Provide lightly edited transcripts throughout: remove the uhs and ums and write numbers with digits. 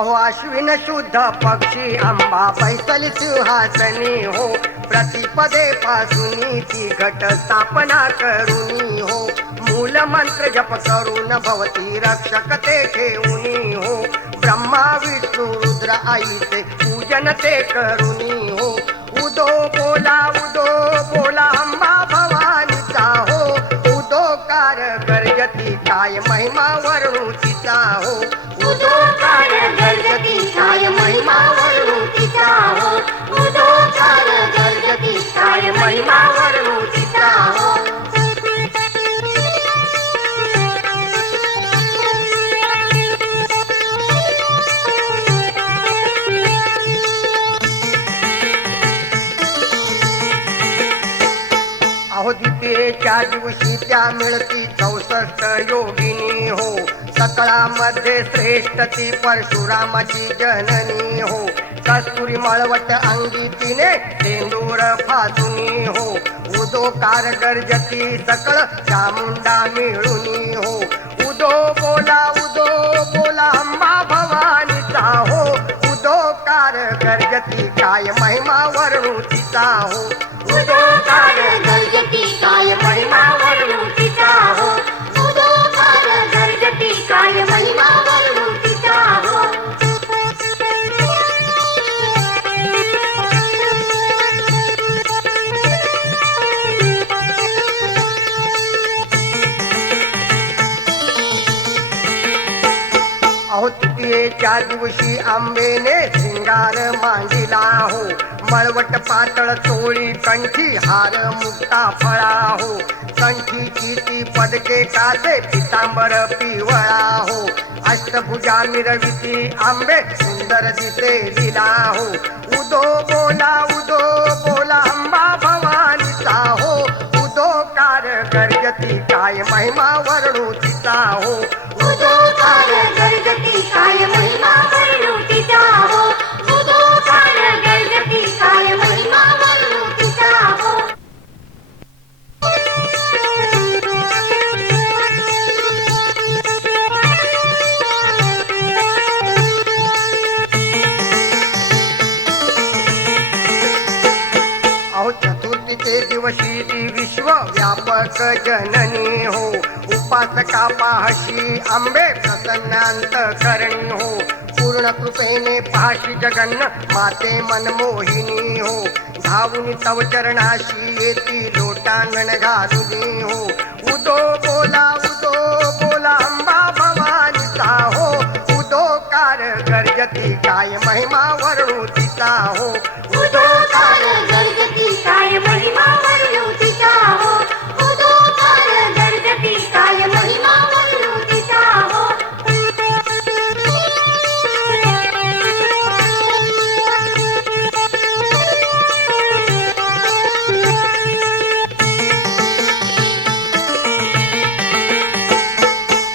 अहो अश्विन शुद्ध पक्षी अंबा बैसल सिंहासनी हो, प्रतिपदे पासून ती घट स्थापना करुनी हो, मूल मंत्र जप करून भवती रक्षक ते ठेवूनी हो, ब्रह्मा विष्णु रुद्र आईचे पूजन ते करुनी हो, उदो बोला अंबा भवानीचा हो, उदोकार गर्जती काय महिमा वर्णू तिचा हो, उदोकार गर्जती काय महिमा वर्णू तिचा हो, उदोकार गर्जती काय महिमा वर्णू तिचा हो. अहो द्वितीयेच्या दिवशी त्या मिळती 64 योगिनी हो, सकळामध्ये श्रेष्ठ ती परशुरामाची जननी हो, कस्तुरी मळवट अंगी तिने सेंदूर फासुनी हो, उदोकार गर्जती सकळ चामुंडा मिळुनी हो, उदो बोला अंबा भवानीचा हो, उदोकार गर्जती काय महिमा वर्णू तिचा हो, उदोकार गर्जती काय महिमा वर्णू तिचा हो, उदोकार गर्जती काय महिमा वर्णू तिचा हो. अहो तृतीयेच्या दिवशी आंबेने श्रृंगार मांडिला हो, मळवट पातळ चोळी कंठी हार मुक्ता फळा हो, कंठीची ती पदके कासे पितांबर पिवळा हो, अष्टभुजा मिरविती आंबे सुंदर दिसे दिला हो, उदो बोला अंबा भवानीचा हो, उदोकार गर्जती काय महिमा वर्णू तिचा हो, उदोकार गर्जती काय महिमा वर्णू तिचा हो, उदोकार गर्जती काय महिमा वर्णू तिचा हो. अहो चतुर्थीचे दिवशी ती विश्व व्यापक जननी हो, उपासका पाहशी आंबे प्रसन्नांत करणी हो, पूर्ण कृपेने पाहशी जगन्न माते मनमोहिनी हो, धावून तव चरणाशी येती लोटांगण घालुनी हो, उदो बोला अंबा भवानीचा हो, उदोकार गर्जती काय महिमा वर्णू तिचा हो, उदोकार गर्जती काय महिमा वर्णू तिचा हो, उदोकार गर्जती काय महिमा वर्णू तिचा हो.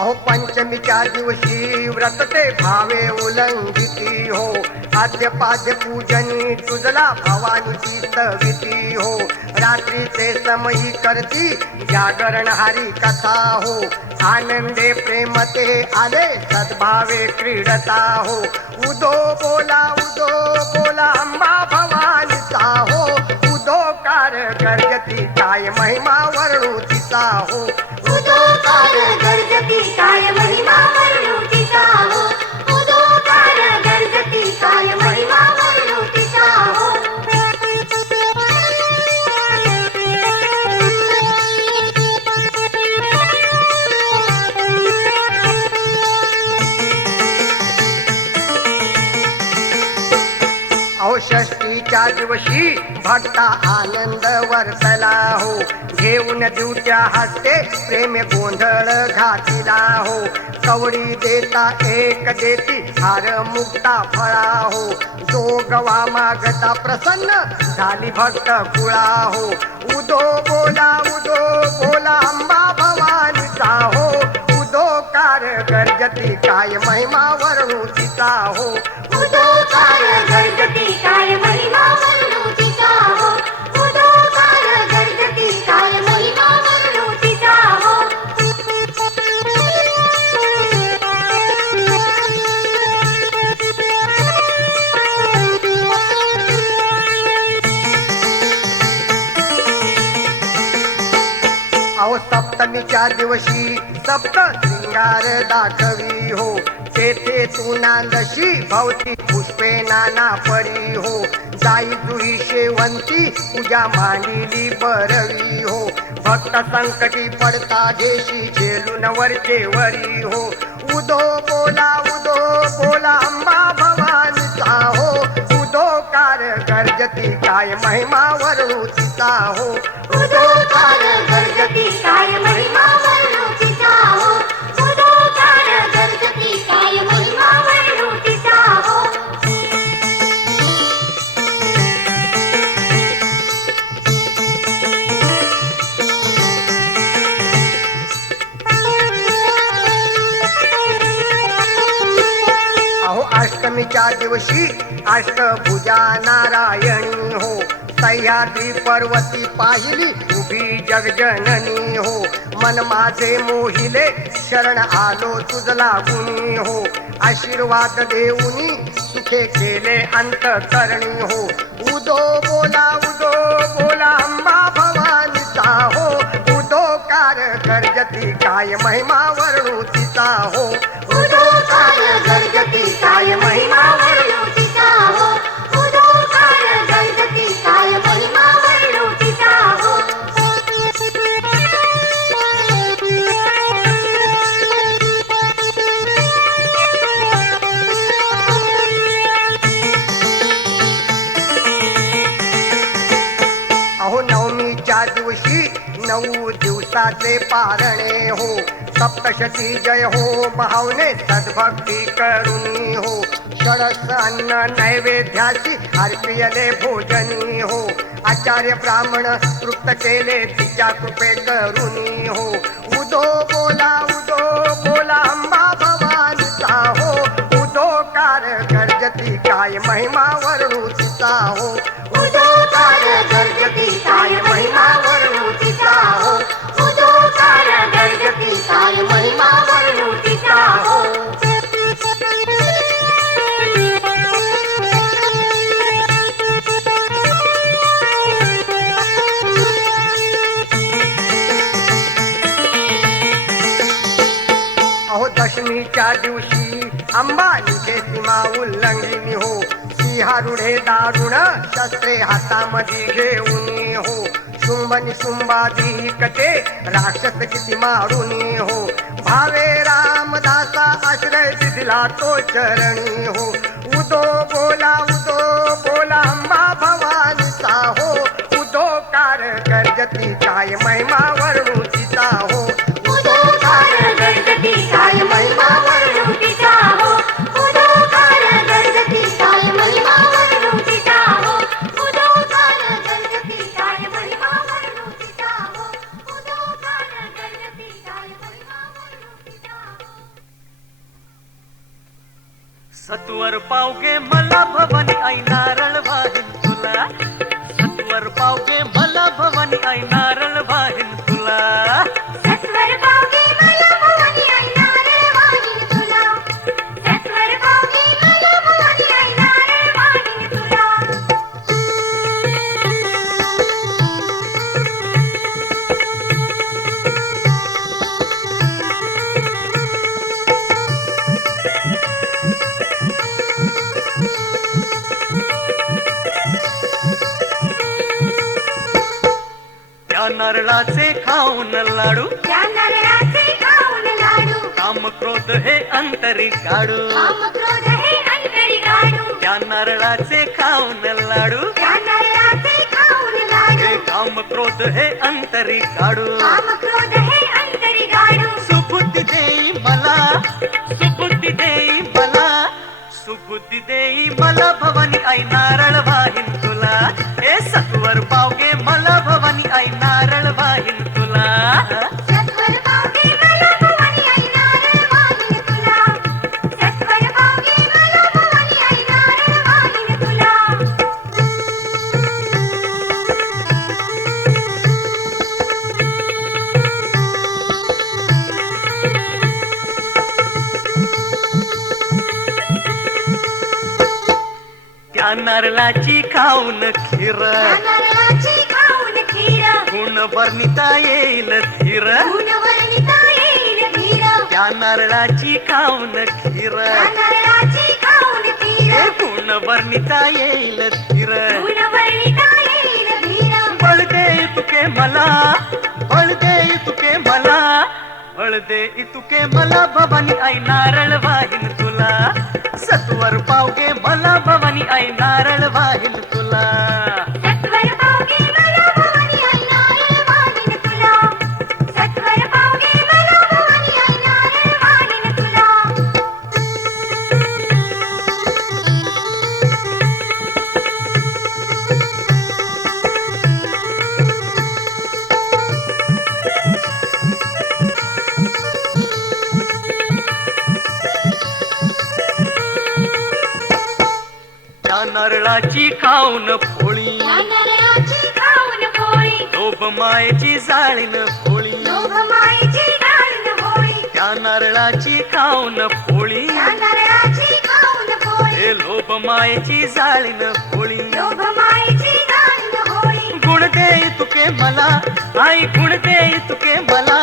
अहो पंचमीच्या दिवशी व्रत ते भावे उल्लंघिती हो, आद्यपाद्य पूजनी तुझला भवानीची स्तविती हो, रात्रीचे समयी करती जागरण हरी कथा हो, आनंदे प्रेमते आले सद्भावे क्रीडता हो, उदो बोला अंबा भवानीचा हो, उदोकार गर्जती काय महिमा वर्णू तिचा हो, उदोकार गर्जती काय महिमा वर्णू तिचा हो, उदोकार गर्जती काय महिमा वर्णू तिचा हो. अहो षष्टीच्या दिवशी भक्ता आनंद वर्तला हो, घेऊन दिवट्या हस्ते प्रेम गोंधळ घातिला हो, कवडी देता एक देती हार मुक्ता फळा हो, जो गवा मागता प्रसन्न झाली भक्त कुळा हो, उदो बोला अंबा भवानीचा हो, उदोकार गर्जती काय महिमा वर्णू तिचा हो, उदोकार गर्जती काय महिमा वर्णू तिचा हो, उदोकार गर्जती काय महिमा वर्णू तिचा हो. अष्टमीच्या दिवशी सप्त श्रृंगार दाखवी हो, तेथे तू नांदशी भवती पुष्पे नाना परी हो, जाई जुई शेवंती पूजा मांडिली बरवी हो, भक्त संकटी पडता देशी झेलून वरचे वरी हो, उदो बोला अंबा भवानीचा हो, उदोकार गर्जती काय महिमा वर्णू तिचा हो, उदोकार गर्जती काय महिमा वर्णू तिचा हो, उदोकार गर्जती काय महिमा वर्णू तिचा हो. अहो अष्टमीच्या दिवशी अष्टभुजा नारायणी हो, सह्याद्री पर्वती पाहिली उभी जगजननी हो, मन माझे मोहिले शरण आलो तुझला गुणी हो, आशीर्वाद देऊनी सुखे केले अंतकरणी हो, उदो बोला अंबा भवानीचा हो, उदोकार गर्जती काय महिमा वर्णू तिचा हो, उदोकार गर्जती काय महिमा वर्णू तिचा हो, उदोकार गर्जती काय महिमा वर्णू तिचा हो. अहो नवमीच्या दिवशी 9 दिवसाचे पारणे हो, सप्तशती जय हो भावने सद्भक्ती करुणी हो, षडस अन्न नैवेद्याची अर्पियले भोजनी हो, आचार्य ब्राह्मण तृप्त केले तिच्या कृपे करुणी हो, उदो बोला अंबा भवानीचा हो, उदोकार गर्जती काय महिमा वर्णू तिचा हो, उदोकार गर्जती काय महिमा वर्णू तिचा हो, उदोकार गर्जती काय महिमा वर्णू तिचा हो. अहो दशमीच्या दिवशी अंबानीचे सीमा उल्लंघिनी हो, सिंहारुढे दारुण शस्त्रे हातामध्ये घेऊन हो, शुंभ निशुंभादी कटे राक्षस किती मारुनी हो, भावे रामदासा आश्रय दिला तो चरणी हो, उदो बोला अंबा भवानीचा हो, उदोकार गर्जती काय महिमा वर्णू तिचा हो, उदोकार गर्जती काय महिमा वर्णू तिचा हो, उदोकार गर्जती काय महिमा वर्णू तिचा हो, उदोकार गर्जती काय महिमा वर्णू तिचा हो, उदोकार गर्जती काय महिमा वर्णू तिचा हो. सत्वर पावगे मला भवानी आई नारळ वाहीन तुला, सत्वर पावगे मला भवानी आई नारळ वाहीन तुला, सत्वर पावगे मला भवानी आई नारळ वाहीन तुला, सत्वर पावगे मला भवानी आई नारळ वाहीन तुला. त्या नारळाचे खाऊन लाडू, त्या नारळाचे खाऊन लाडू, काम क्रोध हे अंतरी काढू, काम क्रोध हे अंतरी काढू, त्या नारळाचे खाऊन लाडू, त्या नारळाचे खाऊन लाडू, हे काम क्रोध हे अंतरी काढू, काम क्रोध हे अंतरी काढू. सुबुद्धी देई मला, सुबुद्धी देई मला, सुबुद्धी देई मला भवानी आई नारळ वाहीन तुला, ए सत्वर पावगे मला भवानी आई नारळ वाहीन तुला, सत्वर पावगे मला भवानी आई नारळ वाहीन तुला, सत्वर पावगे मला भवानी आई नारळ वाहीन तुला. त्या नारळाची खाऊन खीर, नारळाची खाऊन खीर, गुण वर्णिता येईल धीर, गुणवर्णी त्या नारळाची खाऊन खीर नारळाची खाऊन खीर हे गुण वर्णिता येईल धीर गुणवर्णिता येईल धीर बळ दे तुके मला बळ दे तुके मला बळ दे तुके मला भवानी आई नारळ वाहीन तुला सत्वर पावगे मला भवानी आई नारळ वाहीन तुला सत्वर पावगे मला भवानी आई नारळ वाहीन तुला सत्वर पावगे मला भवानी आई नारळ वाहीन तुला त्या नारळाची खाऊन पोळी नारळाची खाऊन पोळी लोभ मायेची जाळीन पोळी लोभ मायेची डाळीन होळी त्या नारळाची खाऊन पोळी नारळाची खाऊन पोळी हे लोभ मायेची जाळीन पोळी लोभ मायेची डाळीन होळी गुण दे तुके मला आई गुण दे तुके मला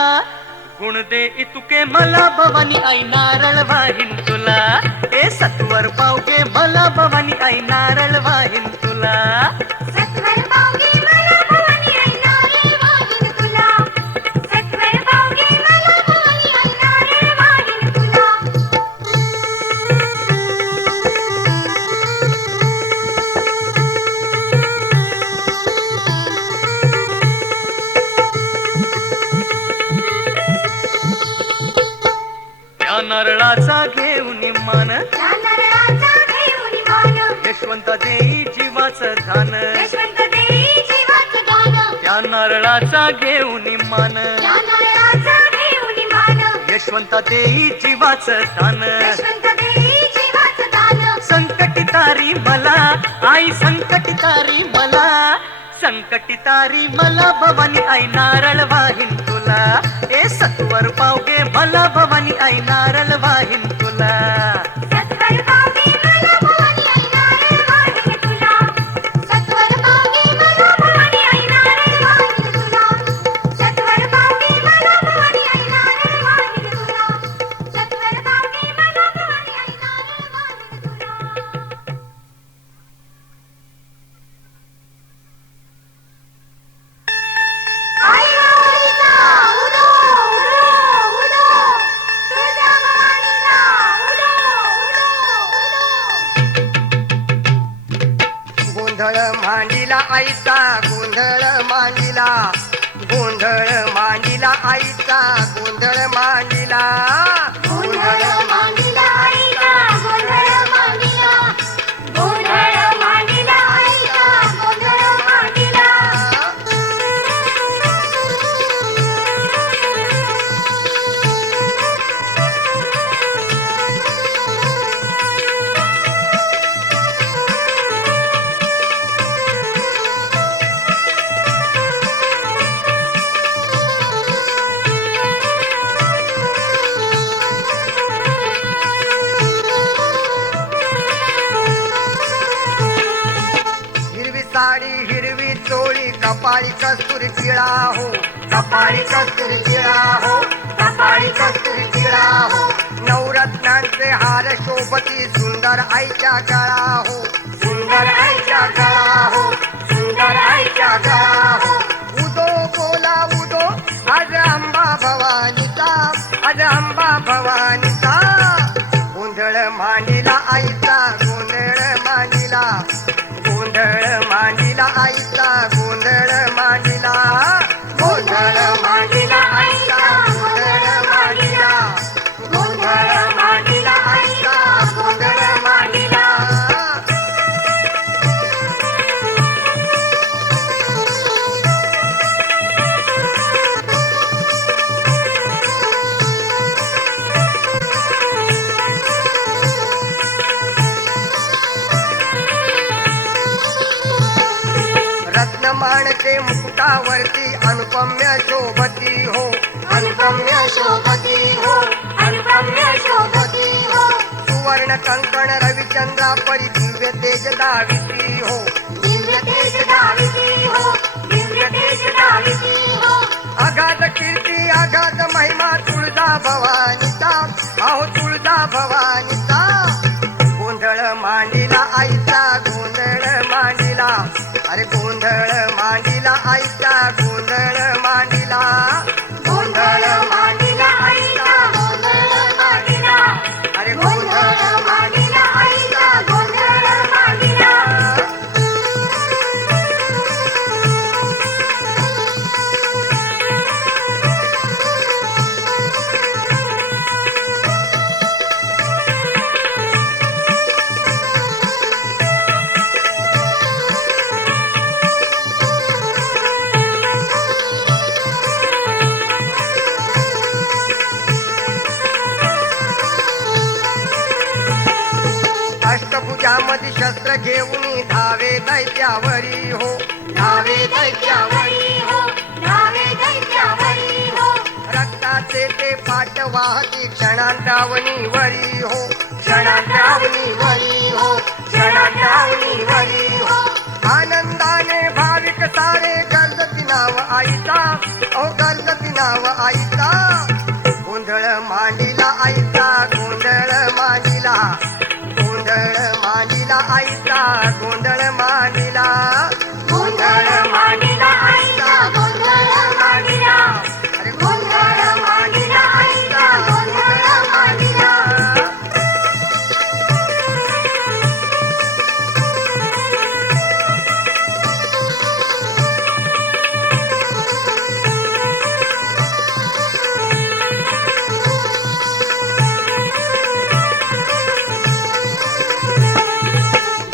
गुण दे तुके मला भवानी आई नारळ वाहीन तुला ए सत्वर पावगे मला भवानी आई नारळ वाहीन तुला सत्वर पावगे मला भवानी आई नारळ वाहीन तुला सत्वर पावगे मला भवानी आई नारळ वाहीन तुला त्या नारळाचा घेऊन मान त्या नारळाचा घेऊन मान यशवंत देई जीवाचं धान यशवंत देई जीवाचं दान त्या नारळाचा घेऊन मान त्या नारळाचा घेऊन मान यशवंत देई जीवाचं धान यशवंत देई जीवाचं दान संकटी तारी मला आई संकटी तारी मला संकटी तारी मला भवानी आई नारळ वाहीन तुला ए सत्वर पावगे मला भवानी आई नारळ वाहीन तुला सत्वर पावगे मला भवानी आई नारळ वाहीन तुला सत्वर पावगे मला भवानी आई नारळ वाहीन तुला सत्वर पावगे मला भवानी आई नारळ वाहीन तुला सत्वर पावगे मला भवानी आई नारळ वाहीन तुला आई माऊलीचा उदो उदो उदो तुळजा भवानीचा उदो उदो उदो गोंधळ मांडीला आईचा गोंधळ मांडीला गोंधळ मांडीला आईचा गोंधळ मांडीला गोंधळ मांडीला आईचा गोंधळ मांडीला गोंधळ मांडीला आईचा गोंधळ मांडीला हिरवी साडी हिरवी चोळी कपाळी कस्तुरी टिळा हो कपाळी कस्तुरी टिळा हो कपाळी कस्तुरी टिळा हो नवरत्नांचे हार शोभती सुंदर आईच्या गळा हो सुंदर आईच्या गळा हो सुंदर आईच्या गळा हो उदो बोला उदो आज अंबा भवानीचा आज अंबा भवानीचा गोंधळ मांडीला आईचा गोंधळ मांडीला गोंधळ मांडीला आईचा गोंधळ मांडीला गोंधळ मांडीला आईचा गोंधळ मांडीला गोंधळ मांडीला आईचा गोंधळ मांडीला रत्नमाणके मुकुटावरती अनुपम्य शोभती हो अनुपम्य शोभती हो अनुपम्य शोभती हो सुवर्ण कंकण रविचंद्रा परी दिव्य तेज दाविती हो दिव्य तेज दाविती हो दिव्य तेज दाविती हो अगाध कीर्ती आघात महिमा तुळजा भवानीचा, अहो तुळजा भवानीचा. गोंधळ मांडीला आईचा, गोंधळ मांडीला, अरे गोंधळ मांडीला आईचा, गोंधळ मांडीला, गोंधळ मांडीला आईचा, गोंधळ मांडीला, अरे गोंधळ मांडीला आईचा, गोंधळ मांडीला. अष्टभुजामध्ये शस्त्र घेऊन धावे दैत्यावरी हो, धावे दैत्यावरी हो, धावे दैत्यावरी हो. रक्ताचे ते पाठ वाहती क्षणांतावनी वरी हो, क्षणांतावनी वरी हो, क्षणांतावनी वरी हो. आनंदाने भाविक सारे गर्जती नाव आईचा, ओ गर्जती नाव आईचा. गोंधळ मांडीला आईचा, गोंधळ मांडीला, गोंधळ मांडीला आईचा, गोंधळ मांडीला, गोंधळ मांडीला आईचा, गोंधळ मांडीला, अरे गोंधळ मांडीला आईचा, गोंधळ मांडीला.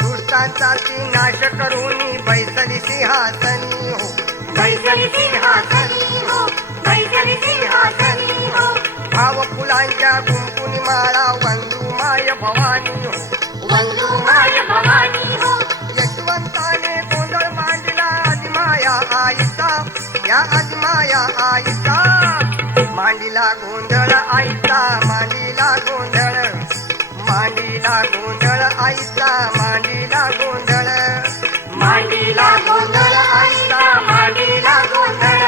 दुष्टांचा ती नाश करून बैसली सिंहासनी हो, बैसली सिंहासनी हो, बैसली सिंहासनी हो. भाव फुलांच्या गुंफुनी माळा वंदू माय भवानी हो. वंदू माय भवानी हो. यशवंताने गोंधळ मांडला आदिमाया आईचा, या आदिमाया आईचा. मांडीला गोंधळ आईचा, मांडीला गोंधळ, मांडीला गोंधळ आईचा, मांडीला गोंधळ, मांडीला गोंधळ आईचा, मांडीला गोंधळ,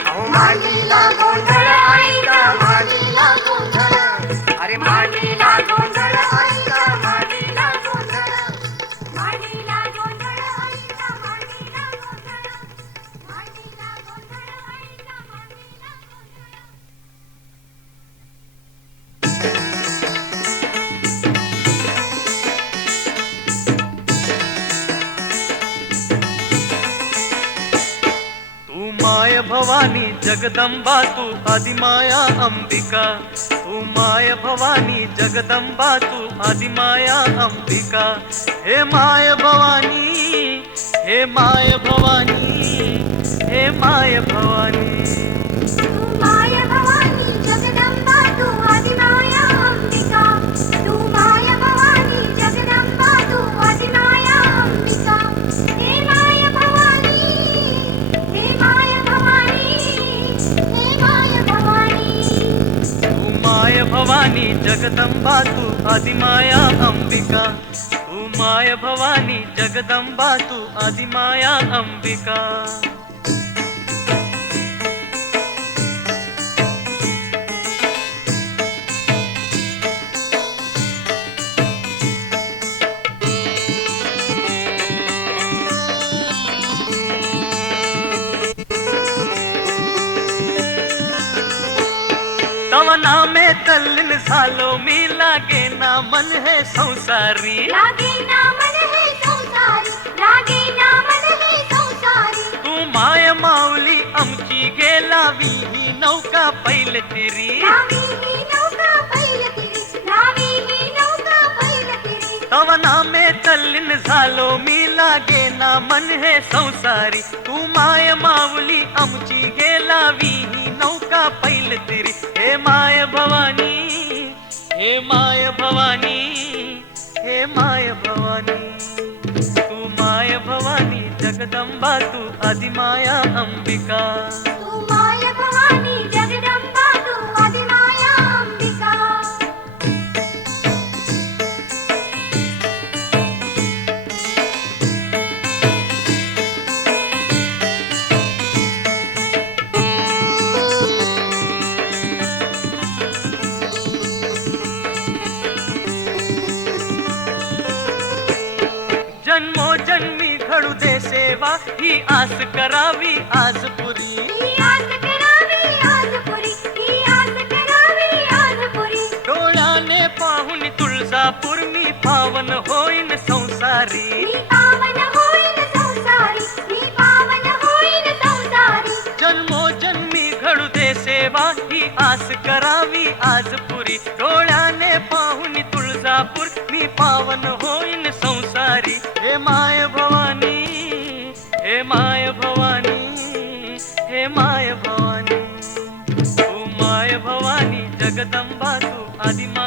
अहो मांडीला गोंधळ आईचा, मांडीला गोंधळ, अरे मांडीला गोंधळ आईचा, मांडीला गोंधळ. मांडीला गोंधळ आईचा, मांडीला गोंधळ, मांडीला गोंधळ आईचा, मांडीला गोंधळ. तू माय भवानी जगदंबा, तू आदिमाया अंबिका. तू माय भवानी जगदंबा, तू Adimaya Ambika. Hey my Bhavani, hey my Bhavani, hey my Bhavani. Tu my Bhavani Jagdamba, Tu Adimaya Ambika. Tu my Bhavani Jagdamba, Tu Adimaya Ambika. Hey my Bhavani, hey my Bhavani, hey my Bhavani. तू माय भवानी जगदंबा, तू आदिमाया अंबिका. तू माय भवानी जगदंबा, तू आदिमाया अंबिका. तवना में तल्लीन झालो मी, लागे ना मन है संसारी. लागे ना मन हे संसारी, लागे ना मन हे संसारी. तू माय माऊली आमची गेलावी ही नौका पैल तिरी. लावी ही नौका पैल तिरी, लावी ही नौका पैल तिरी. तवना में तल्लीन झालो मी, लागे ना मन है संसारी. तू माय माऊली आमची गेलावी ही नौका पैल तिरी. Hey my Bhavani, hey my Bhavani, hey my Bhavani. तू माय भवानी जगदंबा, तू आदिमाया अंबिका. तू माय भवानी जगदंबा, तू आदिमाया अंबिका. सेवा ही आस करावी आज पुरी. ही आस करावी आज पुरी, ही आस करावी आज पुरी. डोळ्याने पाहून तुळजापूर मी पावन होईन संसारी. मी पावन होईन संसारी, मी पावन होईन संसारी. जन्मोजन्मी घडू दे सेवा ही आस करावी आज पुरी. डोळ्याने पाहून तुळजापूर मी पावन होईन संसारी. Hey my Bhavani, hey my Bhavani, hey my Bhavani. Tu my Bhavani Jagdamba Tu Adima